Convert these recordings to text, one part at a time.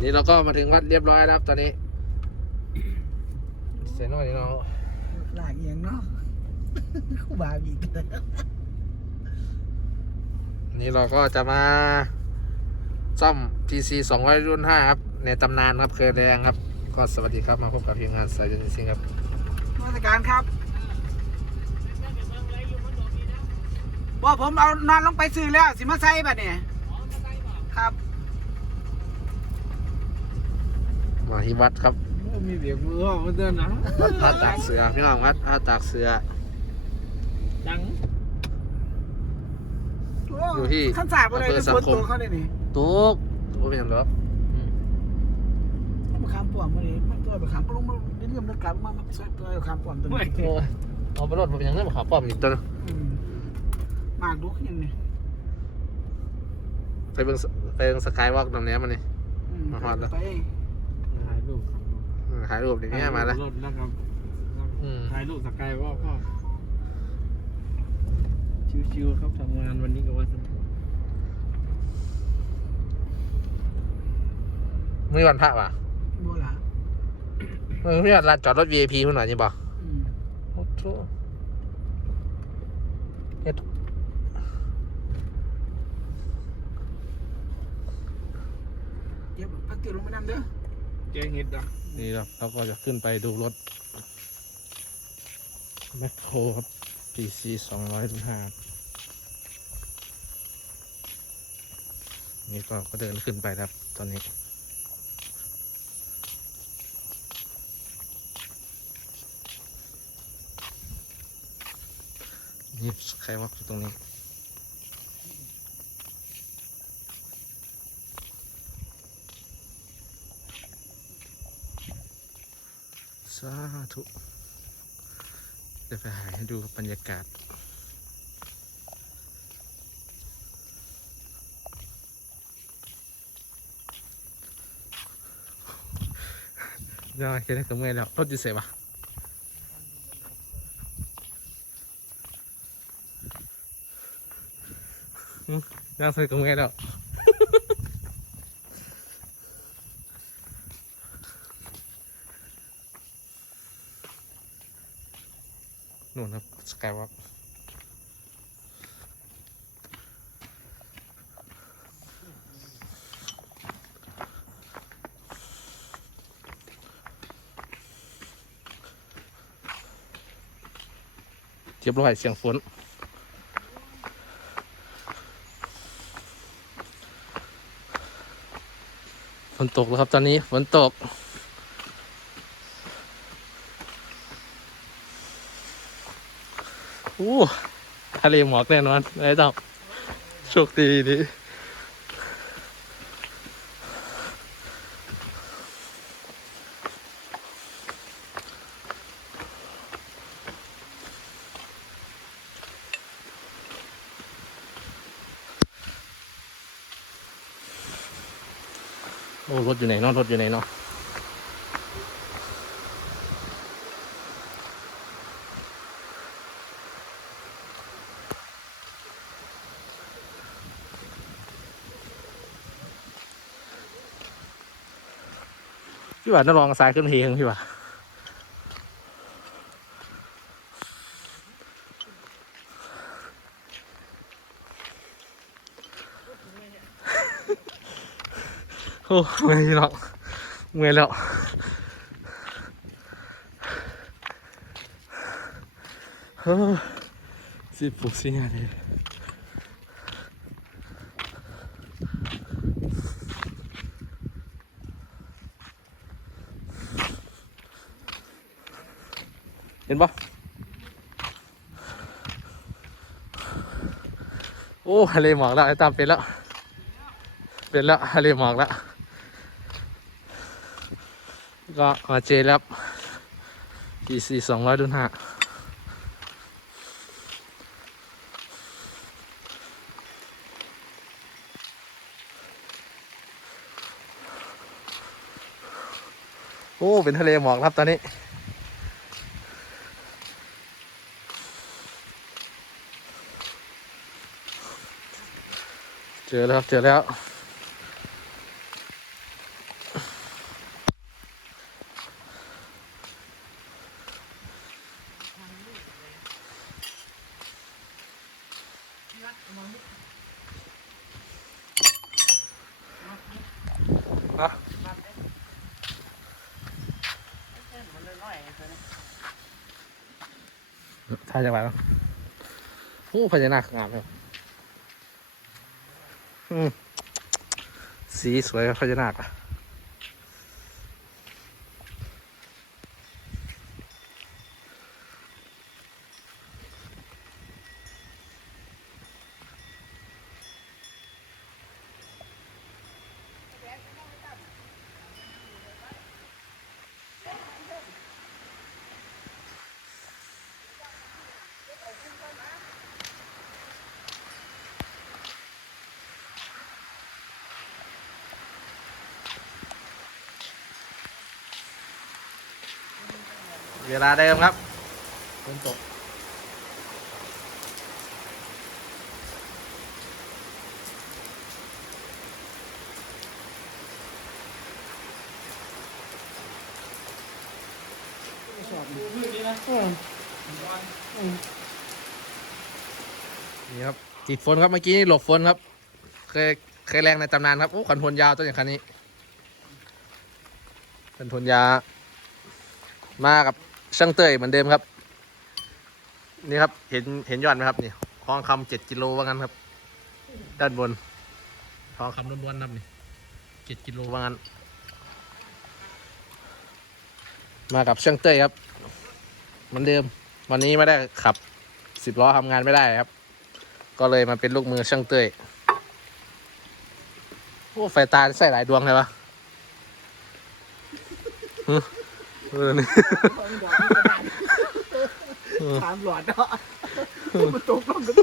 นี่เราก็มาถึงวัดเรียบร้อยแล้วครับตอนนี้เสร็จแล้ววันนี้เราหลากเอียงเนาะครูบาบีกเลยนี่เราก็จะมาซ่อม PC 200 รุ่น 5 ครับ ในตำนานครับเคยแรงครับ ก็สวัสดีครับมาพบกับทีมงานสายเดนซิงครับมาตรการครับบอกผมเอานอนลงไปซื้อแล้ว สิมาใส่บัดเนี่ยครับ มาที่วัดครับมีเบียกมือว่ามันเดินนะวัดพระตากเสือพี่น้องวัดพระตากเสือจังอยู่ที่ขั้นสาบอะไรอำเภอจะสังฝนคมตัวเขาเลยนี่ตุกตุกเป็นยังไงครับมาขามปวมมาเลยมาตัวไปขามปลงมาเรื่องมันกลับมามาใส่ตัวขามปวมตัวนี้โอ้ยเอาไปรถมาเป็นยังไงมาขาป้อมอีกตัวนึงอืมมากดูขึ้นยังไงไปเบิ่งสไปเบิ่งสกายวอล์กตรงนี้มันนี่อืมมาฮอดแล้วไปถ่ายรูป ถ่ายรูปอย่างเงี้ยมาแล้วรถนะครับอืมถ่ายรูปสกายว่าพ่อชิวๆครับทำงานวันนี้ก็ว่าสนุกมือวันพระป่ะโบราณมือพี่วันลานจอดรถ VIP เพิ่นหน่อยนี่บ่อืมโอ้โหเฮ็ดเดี๋ยวพักติดลงไปน้ำเด้อแกงเห็ดอะ นี่ครับเราก็จะขึ้นไปดูรถแมคโครครับ PC สองร้อยรุ่นห้านี่ก็ก็เดินขึ้นไปครับ ตอนนี้นี่ใครว่าอยู่ตรงนี้าธุเดี๋ยวไปหาให้ดูบรรยากาศยังไงได้กับเมื่อยแล้วรถจะเสียปะยังใส่กับเมื่อยแล้ว นู่นครับสกายวอล์กเรียบร้อยเสียงฝนฝนตกแล้วครับตอนนี้ฝนตก อู้ ทะเลหมอกแน่นอนไอ้จ้าโชคดีดีโอ้รถอยู่ไหนเนาะรถอยู่ไหนเนาะ พี่ว่าน่าลองซ้ายขึ้นเพลงพี่ว่าโอ้เมื่อยหรอกเมื่อยแล้วสิปุกสิงอะไรเนปะโอ้ทะเลหมอกแล้วไอ้ตามเป็นแล้ว เป็นแล้วทะเลหมอกแล้ว ก็มาเจแล้ว PC สองร้อยดุนห้าโอ้ เป็นทะเลหมอกครับตอนนี้ จอแล้วครับเจอแล้ว ถ่ายจะไปหนวงโอ้พญานาคงามเลย สีสวยครับพญานาคอะ เวลาเดิมครับฝนตกนี่ครับติดฝนครับเมื่อกี้นี่หลบฝนครับ เคยเคยแรงในตำนานครับโอ้ขันทนยาวตัวอย่างคันนี้ขันทนยาวมากับ ช่างเต้ยเหมือนเดิมครับ นี่ครับ เห็นเห็นยอดไหมครับนี่ทองคำเจ็ดกิโลว่างั้นครับ ด้านบนทองคำล้วนๆครับนี่เจ็ดกิโลว่างั้น มากับช่างเต้ยครับเหมือนเดิม วันนี้ไม่ได้ขับสิบล้อทำงานไม่ได้ครับ ก็เลยมาเป็นลูกมือช่างเต้ยโอ้ไฟตาใส่หลายดวงเลยวะ เออนี่ถามหลอดเนาะมันตกลงกัน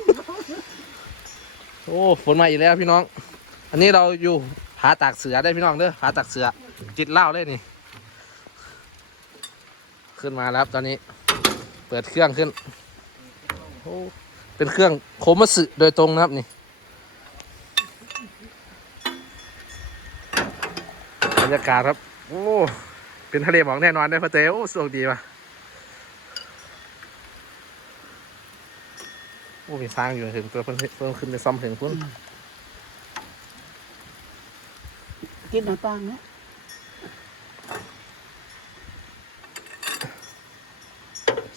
โอ้ฝนมาอีกแล้วพี่น้อง อันนี้เราอยู่ผาตากเสือได้พี่น้องเด้อผาตากเสือจิตเหล้าเลยนี่ ขึ้นมาแล้วครับตอนนี้ เปิดเครื่องขึ้นโอ้เป็นเครื่องโคมัสึโดยตรงนะครับนี่บรรยากาศครับ โอ้ เป็นทะเลหมอกแน่นอนได้อพ่อเต้โอ้สวกดีว่ะโอ้มีสร้างอยู่ถึงตัวเพิ่นเพิ่มขึ้นไปซ่อมถึงพุ่นกินหน้าต่างเนาะ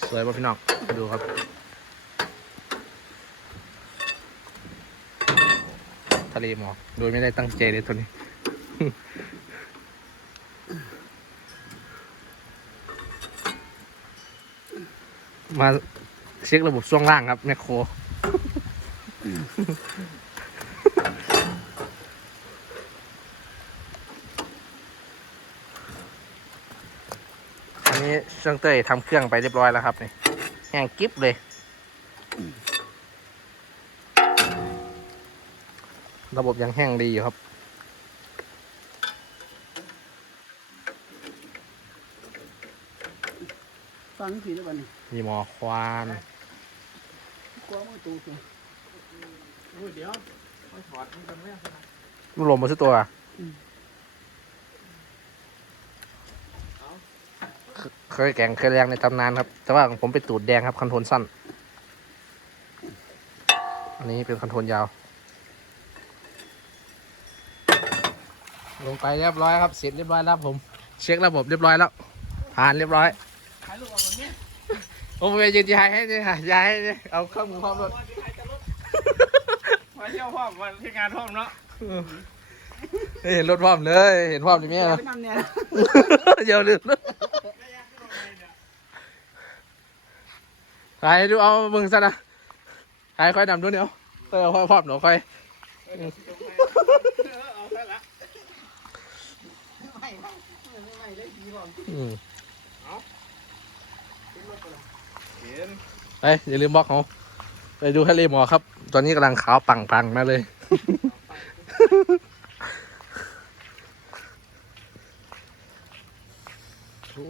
สวยป่ะพี่น้องดูครับทะเลหมอกโดยไม่ได้ตั้งใจเลยตัวนี้ มาเช็คระบบช่วงล่างครับแมคโครอันนี้ช่างเต้ยทำเครื่องไปเรียบร้อยแล้วครับนี่แห้งกริบเลยระบบยังแห้งดีอยู่ครับ ฟังทีแล้วบัดนี้มีหมอควานกลัวมันตูกเลยโอ้ยเดี๋ยวมาถอดมันกันแม่รูปลมมาสักตัวอะเคเคยแก่งเคยแรงในตำนานครับ แต่ว่าของผมเป็นตูดแดงครับ คันโทนสั้น อันนี้เป็นคันโทนยาว ลงไปเรียบร้อยครับ เสร็จเรียบร้อยแล้วครับผม เช็คระบบเรียบร้อยแล้ว ผ่านเรียบร้อย ถ่ายรูปออกแบบนี้โอ้ยยืนยายให้เนี่ยยายให้เนี่ยเอาเครื่องมือพร้อมรถมาเที่ยวพร้อมมาที่งานพร้อมเนาะเห็นรถพร้อมเลย เห็นพร้อมดิแม่เอาเนาะไปนำเนี่ยเดี๋ยวลืมถ่ายให้ดูเอามึงซะนะถ่ายค่อยดำดูเดี๋ยวเออค่อยพร้อมเดี๋ยวค่อยเอาไปละไม่ไม่ไม่ไม่ได้ดีบ่อืม เห็น ไปอย่าลืมบล็อกเขาไปดูทะเลหมอกครับ ตอนนี้กำลังขาวปังปังๆมาเลย โอ้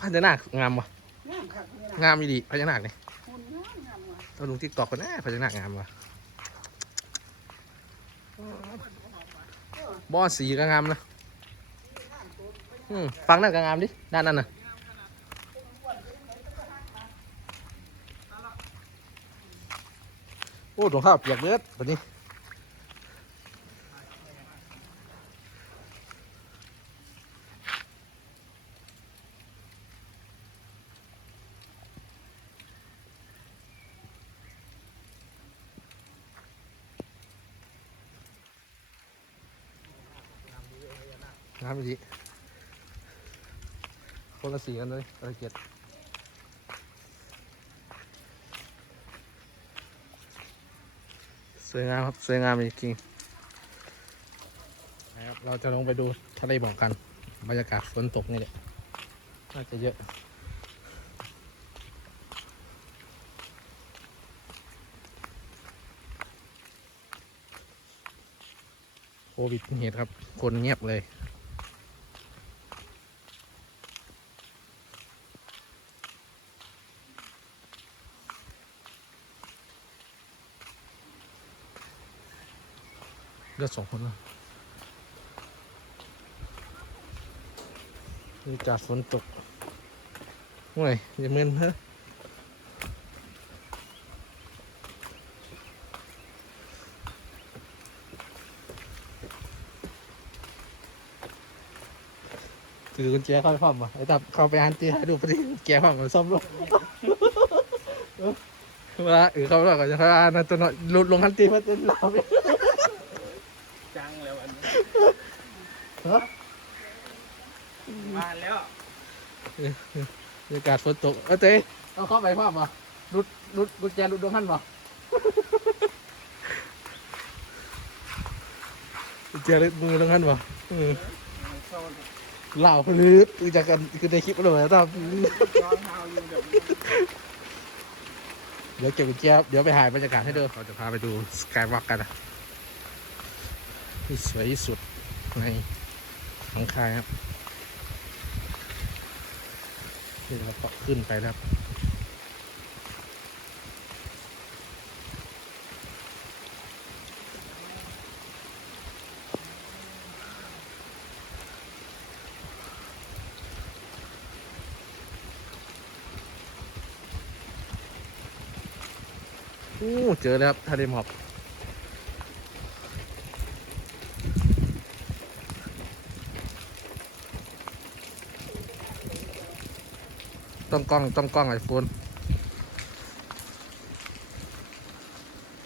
พญานาคงามวะงามครับนี่ล่ะงามอีดีพญานาคนี่คุณงามงามว่ะต้องลงทิกตอกกันนะพญานาคงามวะบ่อสีก็งามนะ อืมฟังนั่นก็งามดิ ด้านนั้นน่ะ โอ้ถุงเท้าวเปียกเลือดแบบนี้น้ำดีคนละสีกันเลยตะเกียบ วยงามครับสวยงามจริงๆนะครับเราจะลงไปดูทะเลหมอกกัน บรรยากาศฝนตกนี่แหละน่าจะเยอะโควิดเป็นเหตุครับ คนเงียบเลย ลือดสองคนแล้วมีจากฝนตกโอ้ยอย่าเมึนเฮ้ถือกุญแจเข้าไปพร้อมป่ะไอ้ตับเข้าไปอันตีให้ดูพอดีกุญแจพร้อมกับซ่อมรถว่าเออเขาบอกว่าจะเขาอ่านตัวน้อยหลุดลงทันทีเพราะจะหลับจังแล้วอันนี้ ฮะ มาแล้ว บรรยากาศฝนตก เอ้ยเต้เอาเข้าไปภาพมารุดรุดกุญแจรุดดวงหันมากุญแจรุดมือดวงหันมาเออโซนเหล่าพลือคือจากกันคือในคลิปเลยตามร้องเท้าอยู่แบบนี้เดี๋ยวเก็บกุญแจเดี๋ยวไปถ่ายบรรยากาศให้ดูเราจะพาไปดูสกายวอล์กกันนะที่สวยที่สุดในหนองคายครับ นี่เราก็ขึ้นไปแล้วครับอู้เจอแล้วครับทะเลหมอก ต้องกล้องต้องกล้องไอโฟน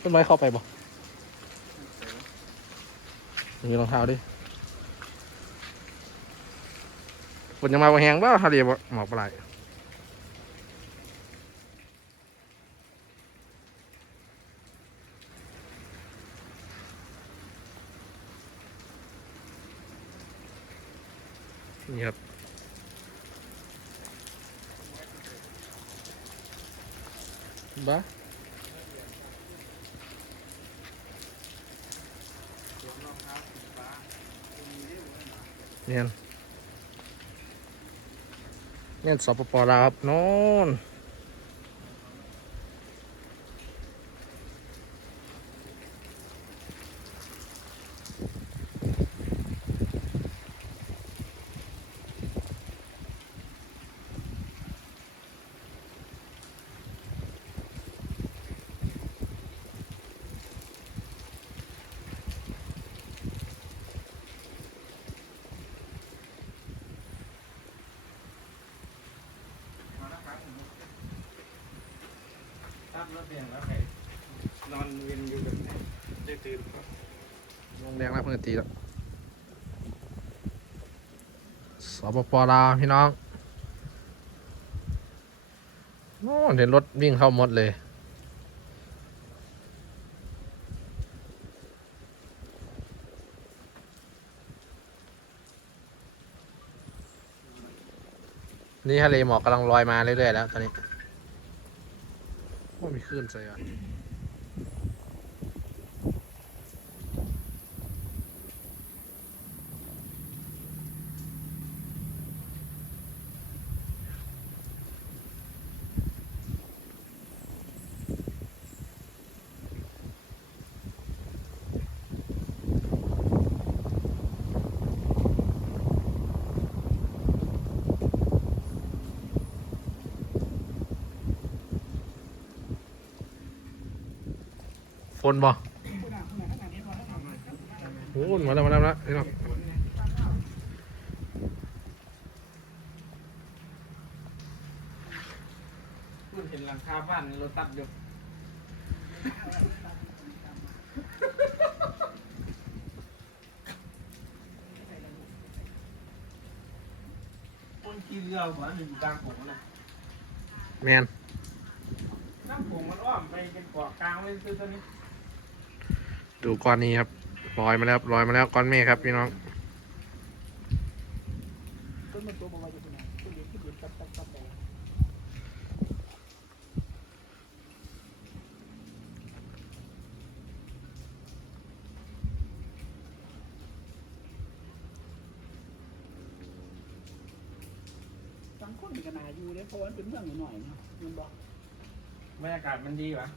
ต้นไม้เข้าไปบ่มีรองเท้าดิฝนยังมาบ่แหงบ่ทะเลหมอกปลายนี่ครับ บ้าเนี่ยเนี่ยสปปลาวครับนอน ตั้งรถเรียงแล้วไงนอนเวียนอยู่แบบนี้ได้ตื่นลงแดงแล้วเพื่อนตีแล้วสปปลาวพี่น้องโน่นเห็นรถวิ่งเข้าหมดเลยนี่ทะเลหมอกกำลังลอยมาเรื่อยๆแล้วตอนนี้ มีขึ้นใส่อะ ฝนบ่โอ้มาแล้วมาแล้วมาแล้วนี่เนาะคุณเห็นหลังคาบ้านรถตัดอยู่มันกินเรือหัวหนึ่งกลางผมนะแมนน้ำผมมันอ้อมไปเป็นเกาะกลางเลยคือตัวนี้ ดูก้อนนี้ครับลอยมาแล้วครับลอยมาแล้วก้อนเมฆครับพี่น้องต้นมันตัวบอกว่าจะเป็นไงต้นเล็กขึ้นเล็กตับตับตับตับบางคนก็น่าอยู่เลยเพราะว่ามันเป็นเมืองหน่อยๆเนาะมันบอกบรรยากาศมันดีวะ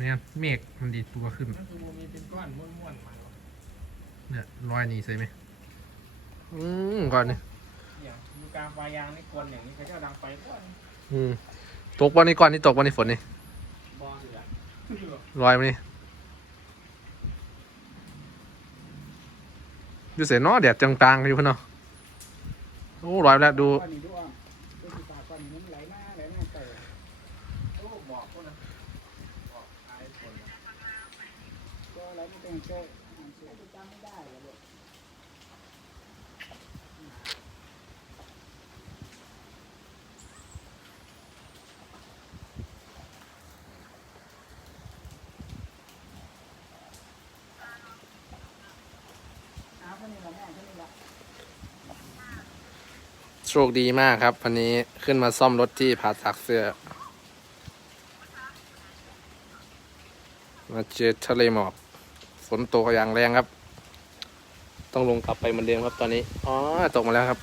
อืมแมนเมฆมันดีตัวขึ้นนั่นคือมันมีเป็นก้อนม้วนๆมาวะเนี่ยลอยหนี่ใช่ไหมอืมก้อนนี้อย่างดูกลางปลายางนี่กวนอย่างนี้เขาจะดังไฟก้อนอืมตกวันนี้ก้อนนี้ตกวันนี้ฝนนี่บอลอยู่อะลอยมานี่ดูเสียเนาะแดดจางๆอยู่เพิ่นเนาะโอ้ลอยมาแล้วดูก้อนนี้ดูอะดูสีฟ้าก้อนนี้มันไหลมาไหลมาเตะ โอ้บอกพวกนั้นบอกไอ้ฝน ก็ ไหลมาเตะเตะอ่านเสียงจำไม่ได้เลยลูกโชคดีมากครับ วันนี้ขึ้นมาซ่อมรถที่ผาสักเสื้อ มาเจอทะเลหมอก ฝนตกอย่างแรงครับ ต้องลงกลับไปเหมือนเดิมครับตอนนี้อ๋อตกมาแล้วครับ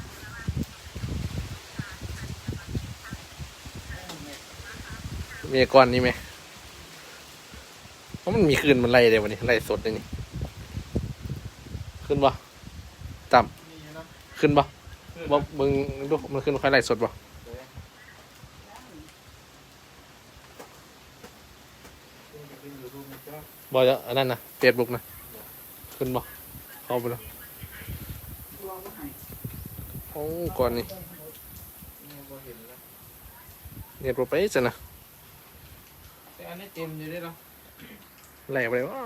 มีก้อนนี้ไหมเพราะมันมีคืนมันไล่เดียววันนี้ไล่สดเลยนี่ขึ้นบ่ต่ำขึ้นบ่บ่มึงดูมันขึ้นค่อยไล่สดป็นอยู่รูปมันก็ บ่จะอันนั้นนะเฟซบุ๊กนะขึ้นบ่เข้าไปแล้วดวงก็ให้โอ้ก่อนนี่นี่พอเห็นแล้วเนี่ยโปรไปจ้ะนะแต่อันนี้เต็มอยู่ด้วยเนาะไล่ไปเลยว่า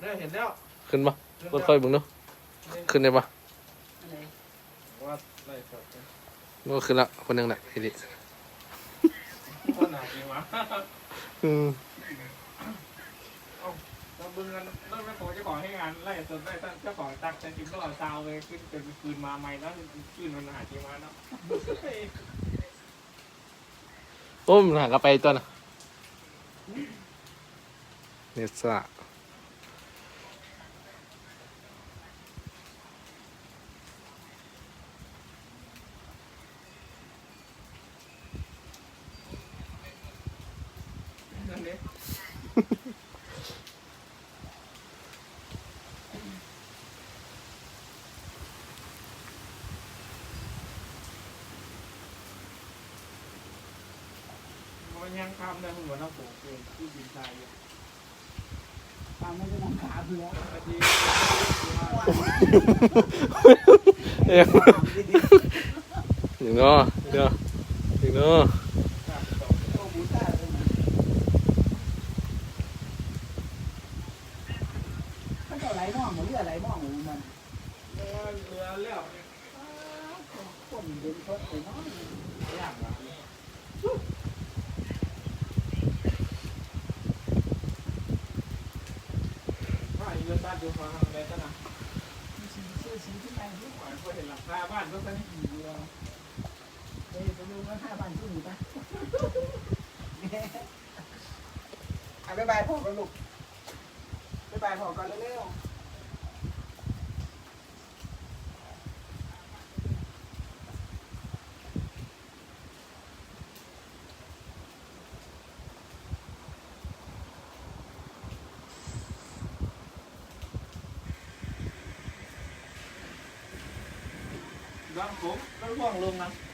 ได้เห็นแล้วขึ้นบ่ค่อยๆเบิ่งดูขึ้นได้บ่อะไรว่าไล่สดมันก็ขึ้นละคนหนึงแหละทีนี้ก็หนาจริงวะ อืมเราบึงกันเราไม่ขอเจ้าของให้งานไล่สดได้เจ้าของตักแต่จริงก็เอดซาวเลยขึ้นจนคืนมาใหม่แล้วคืนมันหาจริงมาเนาะโอ้มหนหากระไปตัวน่ะเนสซ่า มันยังทำได้เหมือนเราปลูกเองที่ดินทรายอยู่ตามมันจะนำขาเบื่อพอดีเอ้ยอย่งเนาะเดี๋ยวอย่างเนาะ โอ้บูซ่าเลยนะถ้าเจ้าไหลมองหรือเรือไหลมองหรือมัน เรือเรือเลี้ยว คนเดินชดไปเนาะ ยากนะ ว่าอยู่บ้านดูฟังอะไรกันนะมีสีเสื้อสีที่ไหนที่ขวานพอเห็นหลังคาบ้านก็ตอนนี้เรือไปไปดูว่าห้าบ้านที่อยู่ปะอะบ๊ายบายพ่อกันลูกบ๊ายบายพ่อกันเร็วๆ ร่วงผมแล้วล่วงลงนะ